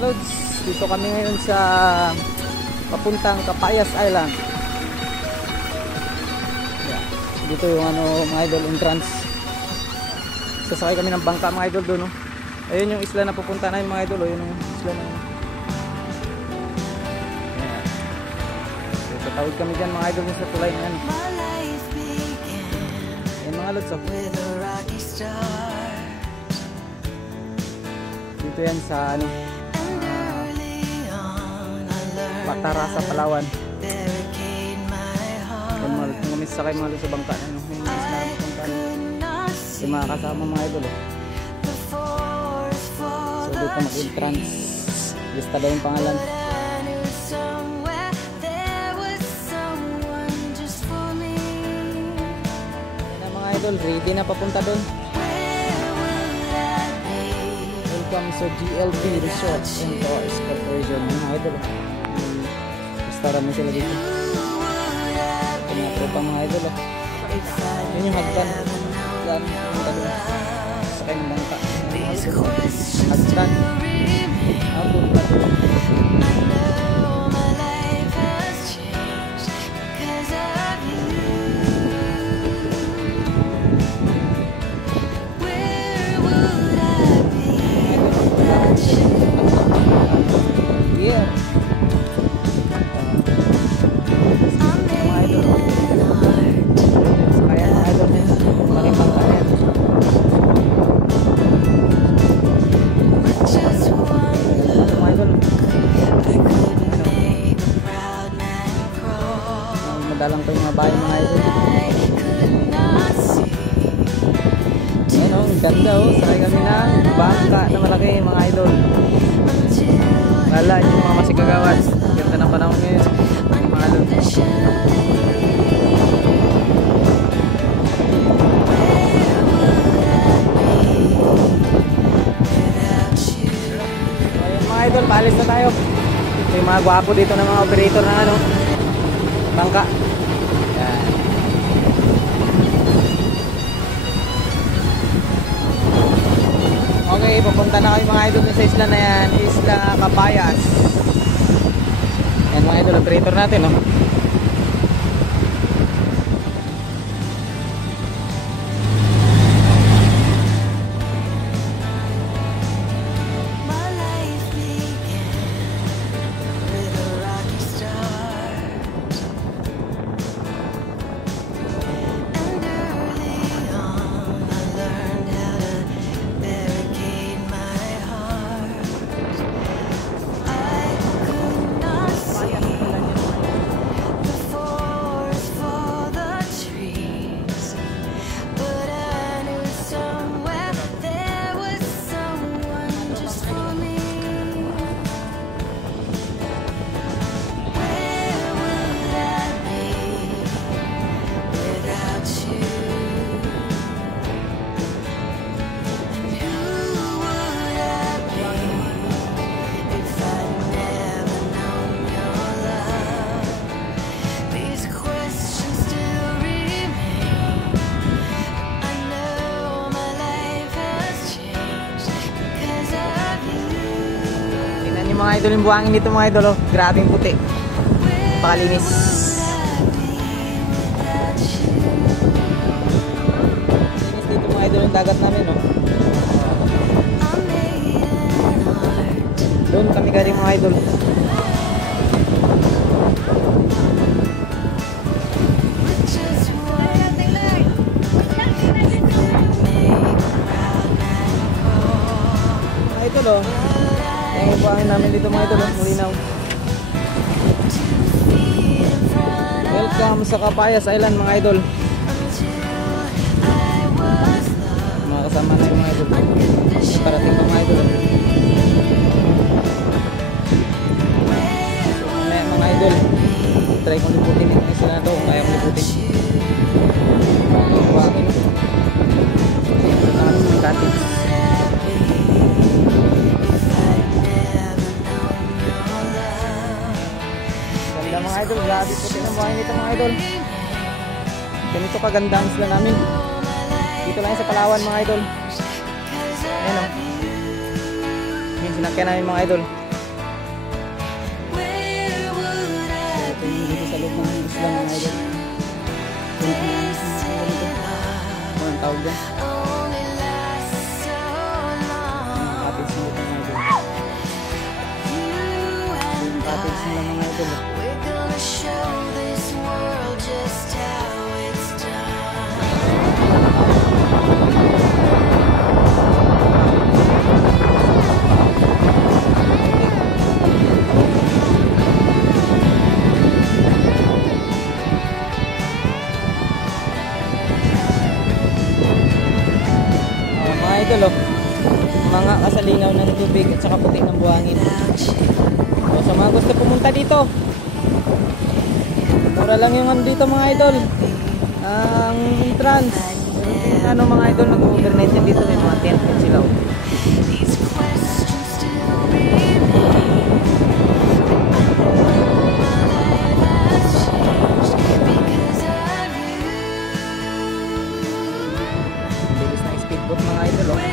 mga lods, dito kami ngayon sa papuntang Capayas Island. Yeah. Dito yung mga idol, entrance. Sasakay kami ng bangka mga idol doon, no? Ayun yung isla na pupunta namin mga idol, ayun yung isla na yun. Yeah. So, tatawid kami dyan mga idol sa tulay na yan. Ayan mga lods, oh. Dito yan sa Patara sa Palawan. Yan mga lods, kami sasakay mga lods sa bangka na, no? Yung isla na pupunta yung mga kasama mga idol, oh. So dito mag-entrance, lista daw yung pangalan. Yan na mga idol, ready na papunta doon. Welcome sa GLP Resort and Tours Corporation mga idol. Restaurant mo sila dito. Ito mga tropa mga idol, oh. Yun yung hagdan. Yan, papunta doon. Sakay ng bangka. Hagdan. Yeah. Madalang pa yung mga bahay mga idol. Ayan, oh, ganda, oh. Sakay kami ng bangka na malaki mga idol. Wala yung mga masigagawan. Ganda ng panahon ngayon mga idol. Ayan mga idol, paalis na tayo. Ito yung mga gwapo dito ng mga operator na bangka. Yan. Okay, pupunta na kayo mga idol sa isla na yan, Isla Capayas. Yan mga idol, operator natin, no? Mga idol yung buhangin dito mga idol, oh. Grabing puti, pakalinis. Linis dito mga idol yung dagat namin, oh. Doon kami galing mga idol. Mga idol, oh. Yung buhangin namin dito mga idol, Mulinaw. Welcome sa Capayas Island mga idol. Mga kasama na yung mga idol. Parating pa mga idol. Mamaya mga idol, try kong liputin yung isa na ito kung kaya kong liputin. Buhangin. Ito na kami sa cottage. Mga idol, grabe puti ng buhay nito mga idol. Ganito kaganda ang isla namin. Dito lang sa Palawan mga idol. Ayan, oh. Yung sinakyan namin mga idol. tawag dyan. Cottage nila mga idol. Cottage nila mga idol. Idol, oh, mga kasalingaw ng tubig at saka puti ng buhangin. So, sa mga gusto pumunta dito, mura lang yung ano dito mga idol, ang entrance. Ano mga idol, nag-overnight yan dito, may mga tent sila. Oh. Bilis na speedboat mga idol, oh.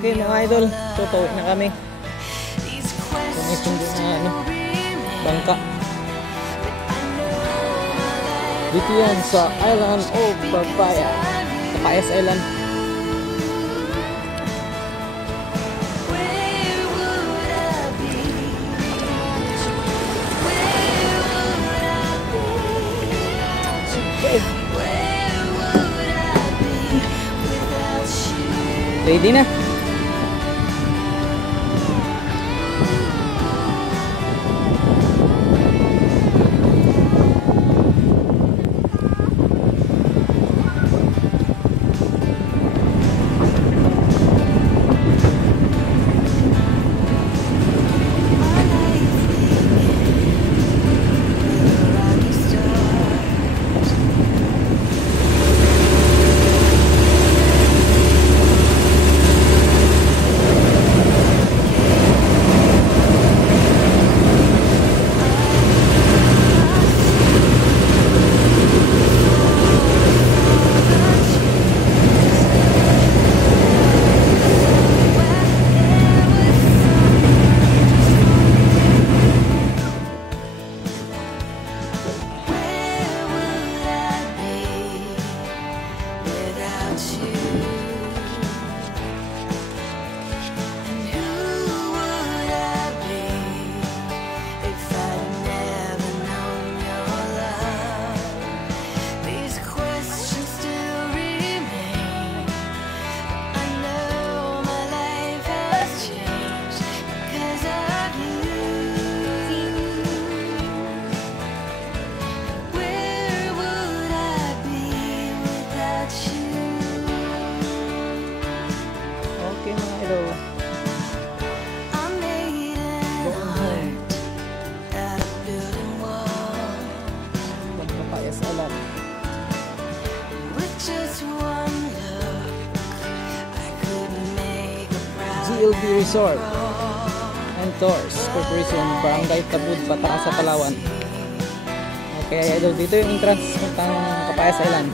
Okay mga idol, tutuwi na kami. Kumisundo na ano, bangka. Dito yan sa Island of Papaya, Papayas Island. Ready na? Okay mga idol. Pagpapayas alam. GLB Resort and Tours Corporation, Barangay Tabud, Bataan sa Palawan. Okay idol, dito yung entrance ng Kapayas Island.